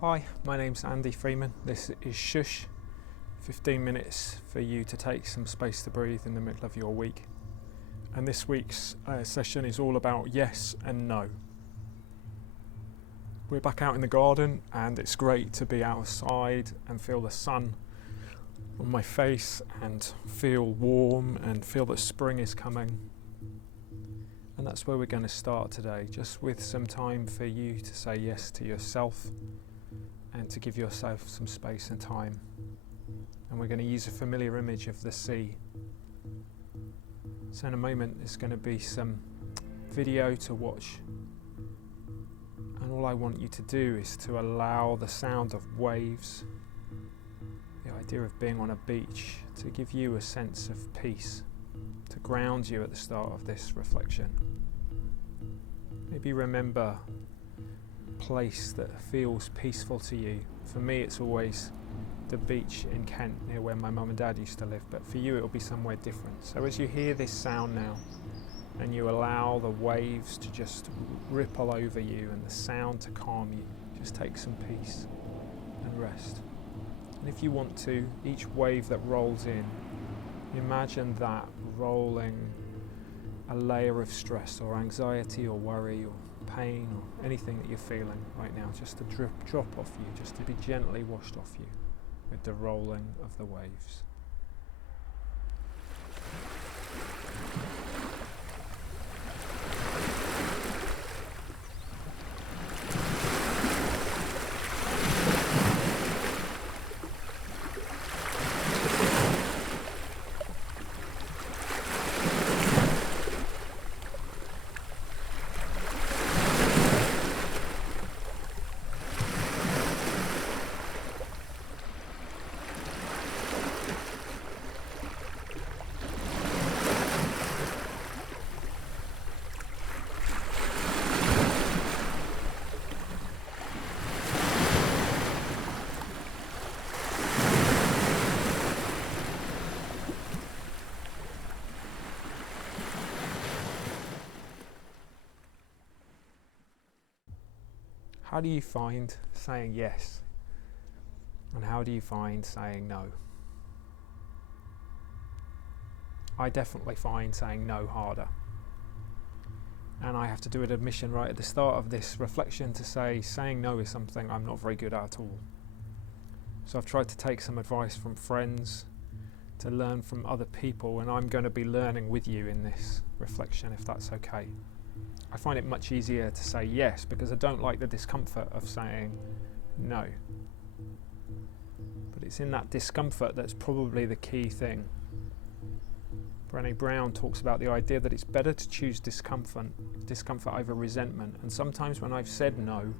Hi, my name's Andy Freeman. This is Shhh, 15 minutes for you to take some space to breathe in the middle of your week. And this week's session is all about yes and no. We're back out in the garden and it's great to be outside and feel the sun on my face and feel warm and feel that spring is coming. And that's where we're going to start today, just with some time for you to say yes to yourself and to give yourself some space and time. And we're going to use a familiar image of the sea. So in a moment there's going to be some video to watch, and all I want you to do is to allow the sound of waves, the idea of being on a beach, to give you a sense of peace, to ground you at the start of this reflection. Maybe remember a place that feels peaceful to you. For me it's always the beach in Kent, near where my mum and dad used to live, but for you it'll be somewhere different. So as you hear this sound now, and you allow the waves to just ripple over you and the sound to calm you, just take some peace and rest. And if you want to, each wave that rolls in, imagine that rolling a layer of stress or anxiety or worry or pain or anything that you're feeling right now, just to drop off you, just to be gently washed off you with the rolling of the waves. How do you find saying yes? And how do you find saying no? I definitely find saying no harder. And I have to do an admission right at the start of this reflection to say saying no is something I'm not very good at all. So I've tried to take some advice from friends, to learn from other people, and I'm going to be learning with you in this reflection, if that's okay. I find it much easier to say yes because I don't like the discomfort of saying no. But it's in that discomfort that's probably the key thing. Brené Brown talks about the idea that it's better to choose discomfort over resentment. And sometimes when I've said no,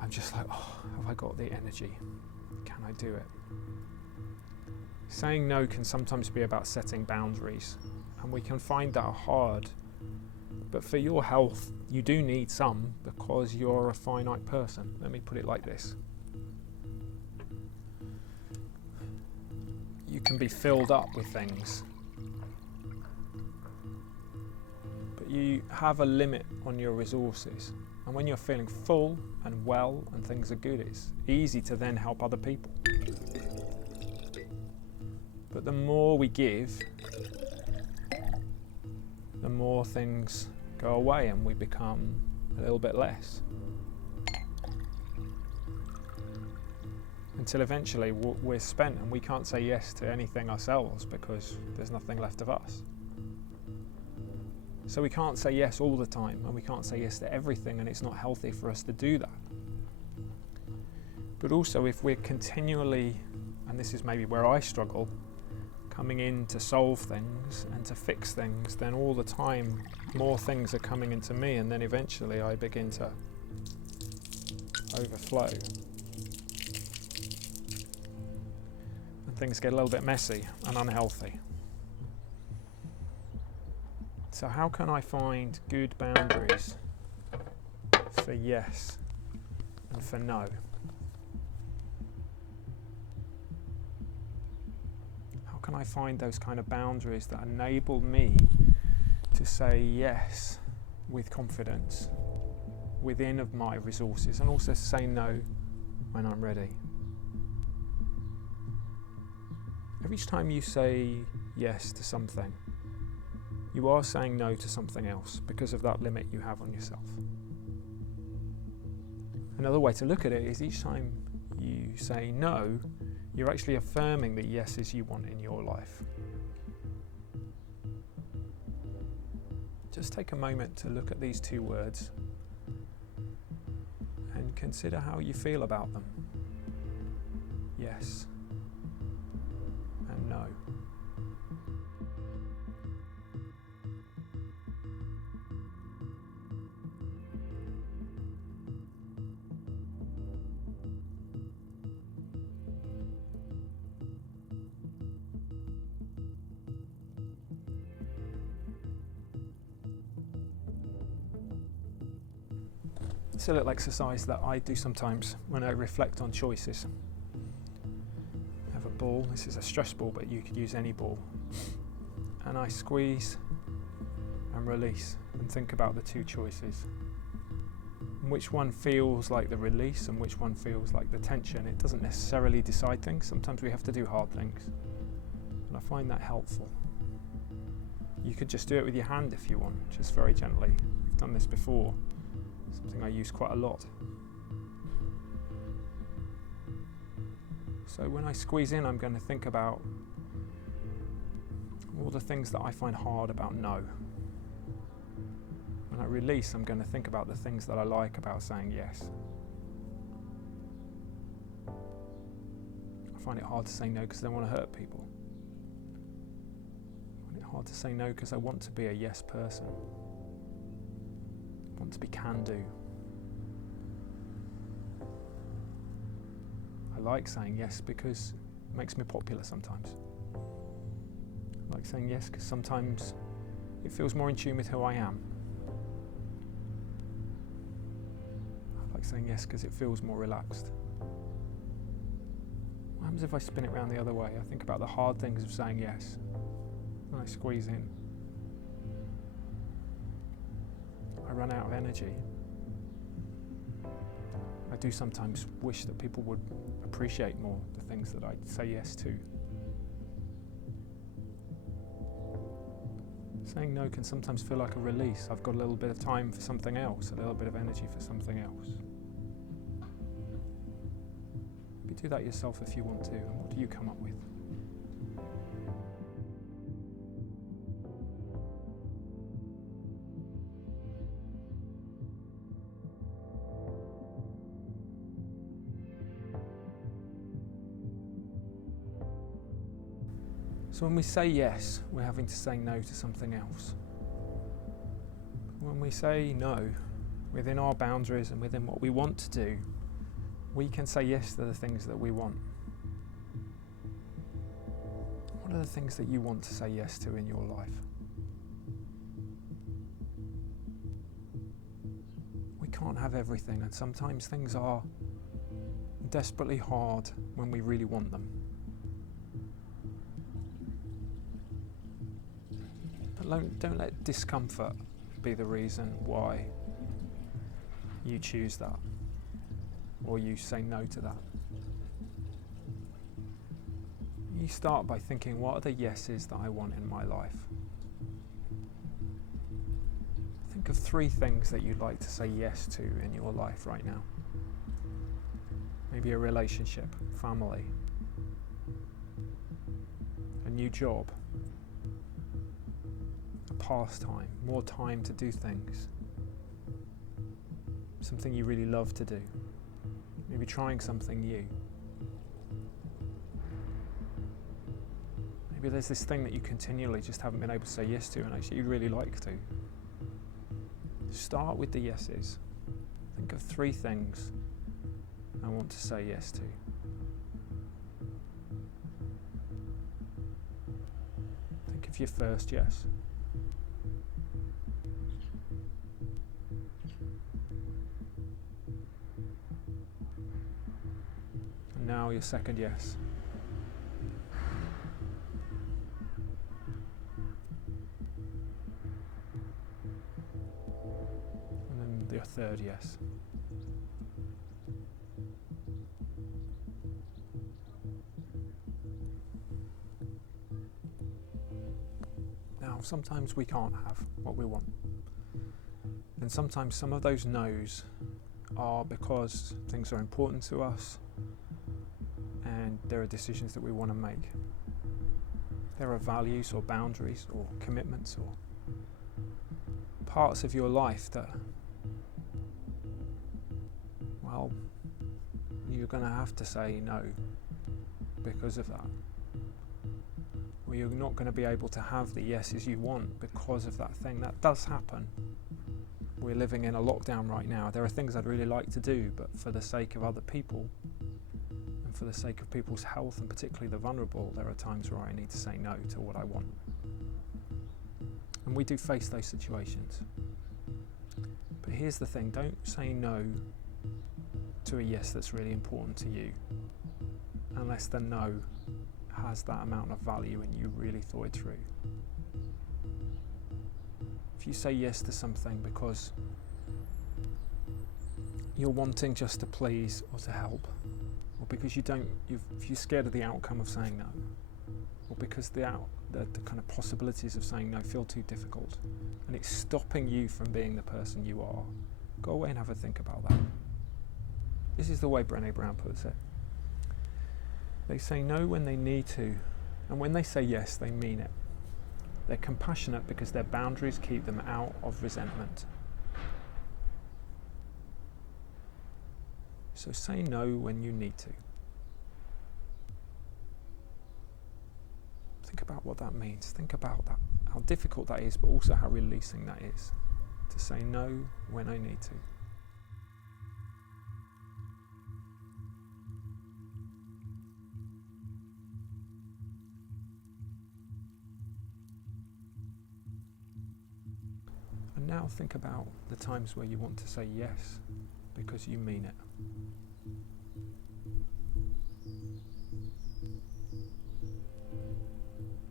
I'm just like, oh, have I got the energy? Can I do it? Saying no can sometimes be about setting boundaries, and we can find that hard. But for your health, you do need some, because you're a finite person. Let me put it like this. You can be filled up with things, but you have a limit on your resources. And when you're feeling full and well and things are good, it's easy to then help other people. But the more we give, the more things go away and we become a little bit less. Until eventually we're spent and we can't say yes to anything ourselves because there's nothing left of us. So we can't say yes all the time, and we can't say yes to everything, and it's not healthy for us to do that. But also if we're continually, and this is maybe where I struggle, coming in to solve things and to fix things, then all the time more things are coming into me, and then eventually I begin to overflow. And things get a little bit messy and unhealthy. So how can I find good boundaries for yes and for no? Can I find those kind of boundaries that enable me to say yes with confidence within of my resources, and also say no when I'm ready. Every time you say yes to something, you are saying no to something else because of that limit you have on yourself. Another way to look at it is each time you say no, you're actually affirming the yeses you want in your life. Just take a moment to look at these two words and consider how you feel about them. Yes and no. It's a little exercise that I do sometimes when I reflect on choices. I have a ball, this is a stress ball, but you could use any ball. And I squeeze and release and think about the two choices. And which one feels like the release and which one feels like the tension. It doesn't necessarily decide things. Sometimes we have to do hard things. And I find that helpful. You could just do it with your hand if you want, just very gently. We've done this before. Something I use quite a lot. So when I squeeze in, I'm going to think about all the things that I find hard about no. When I release, I'm going to think about the things that I like about saying yes. I find it hard to say no because I don't want to hurt people. I find it hard to say no because I want to be a yes person. I want to be can-do. I like saying yes because it makes me popular sometimes. I like saying yes because sometimes it feels more in tune with who I am. I like saying yes because it feels more relaxed. What happens if I spin it around the other way? I think about the hard things of saying yes, and I squeeze in. I run out of energy. I do sometimes wish that people would appreciate more the things that I say yes to. Saying no can sometimes feel like a release. I've got a little bit of time for something else, a little bit of energy for something else. Maybe do that yourself if you want to. And what do you come up with? So when we say yes, we're having to say no to something else. When we say no, within our boundaries and within what we want to do, we can say yes to the things that we want. What are the things that you want to say yes to in your life? We can't have everything, and sometimes things are desperately hard when we really want them. But don't let discomfort be the reason why you choose that or you say no to that. You start by thinking, what are the yeses that I want in my life? Think of 3 things that you'd like to say yes to in your life right now. Maybe a relationship, family, a new job, a pastime, more time to do things, something you really love to do, maybe trying something new. Maybe there's this thing that you continually just haven't been able to say yes to and actually you'd really like to. Start with the yeses. Think of 3 things I want to say yes to. Think of your first yes. And now your second yes. And then your third yes. sometimes we can't have what we want. And sometimes some of those no's are because things are important to us and there are decisions that we want to make. There are values or boundaries or commitments or parts of your life that, well, you're going to have to say no because of that. Or you're not going to be able to have the yeses you want because of that thing. That does happen. We're living in a lockdown right now. There are things I'd really like to do, but for the sake of other people and for the sake of people's health, and particularly the vulnerable, there are times where I need to say no to what I want. And we do face those situations. But here's the thing, don't say no to a yes that's really important to you unless the no has that amount of value and you really thought it through. If you say yes to something because you're wanting just to please or to help, or because you're scared of the outcome of saying no, or because the kind of possibilities of saying no feel too difficult and it's stopping you from being the person you are, go away and have a think about that. This is the way Brené Brown puts it. They say no when they need to, and when they say yes, they mean it. They're compassionate because their boundaries keep them out of resentment. So say no when you need to. Think about what that means. Think about that, how difficult that is, but also how releasing that is. To say no when I need to. And now think about the times where you want to say yes because you mean it.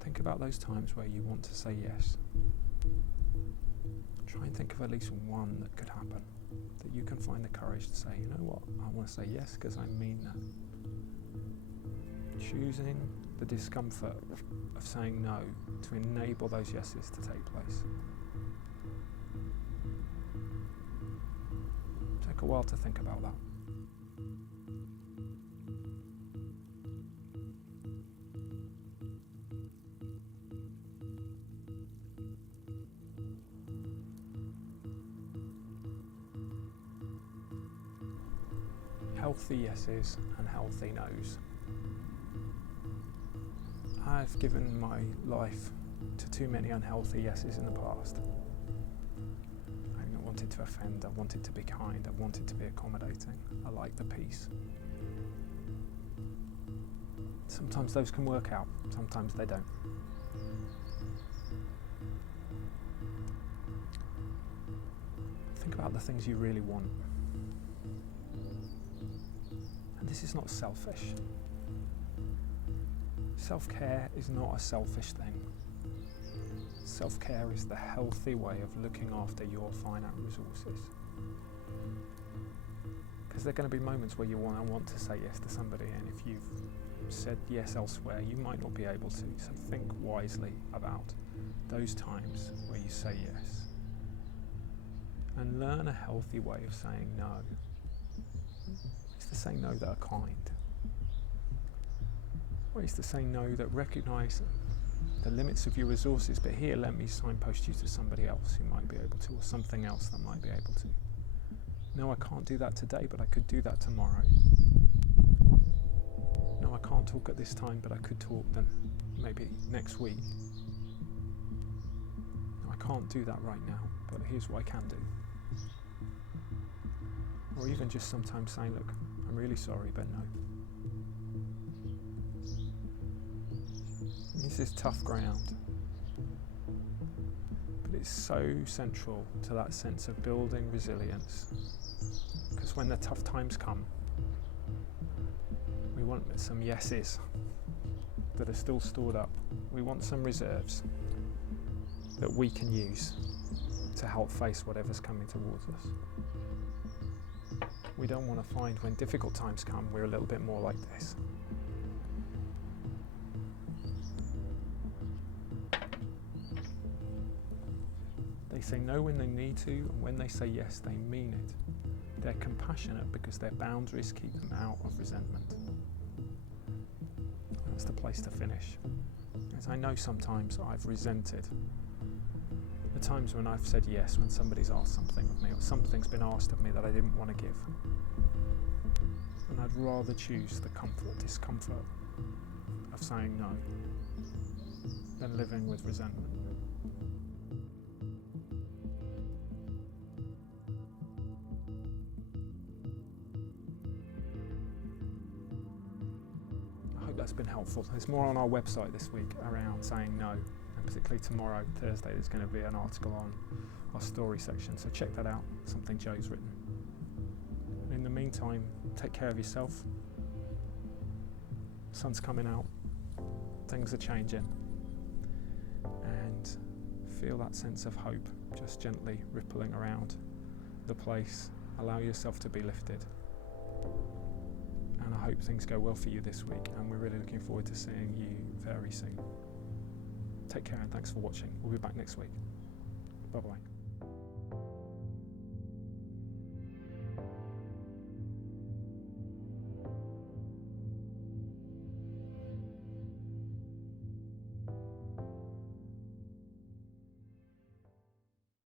Think about those times where you want to say yes. Try and think of at least one that could happen, that you can find the courage to say, you know what, I want to say yes because I mean that. Choosing the discomfort of saying no to enable those yeses to take place. Take a while to think about that. Healthy yeses and healthy no's. I've given my life to too many unhealthy yeses in the past. I wanted to offend, I wanted to be kind, I wanted to be accommodating. I like the peace. Sometimes those can work out, sometimes they don't. Think about the things you really want. And this is not selfish. Self-care is not a selfish thing. Self-care is the healthy way of looking after your finite resources. Because there are going to be moments where you want to say yes to somebody, and if you've said yes elsewhere, you might not be able to. So think wisely about those times where you say yes. And learn a healthy way of saying no. It's to say no that are kind. Ways to say no that recognise the limits of your resources, but here let me signpost you to somebody else who might be able to, or something else that might be able to. No, I can't do that today, but I could do that tomorrow. No, I can't talk at this time, but I could talk then maybe next week. No, I can't do that right now, but here's what I can do. Or even just sometimes saying, look, I'm really sorry, but no. This is tough ground, but it's so central to that sense of building resilience, because when the tough times come, we want some yeses that are still stored up. We want some reserves that we can use to help face whatever's coming towards us. We don't want to find when difficult times come, we're a little bit more like this. They say no when they need to, and when they say yes, they mean it. They're compassionate because their boundaries keep them out of resentment. That's the place to finish. As I know sometimes I've resented the times when I've said yes when somebody's asked something of me, or something's been asked of me that I didn't want to give. And I'd rather choose the discomfort of saying no than living with resentment. I hope that's been helpful. There's more on our website this week around saying no, and particularly tomorrow, Thursday, there's going to be an article on our story section, so check that out, something Joe's written. In the meantime, take care of yourself. Sun's coming out, things are changing, and feel that sense of hope just gently rippling around the place. Allow yourself to be lifted. And I hope things go well for you this week, and we're really looking forward to seeing you very soon. Take care and thanks for watching. We'll be back next week. Bye-bye.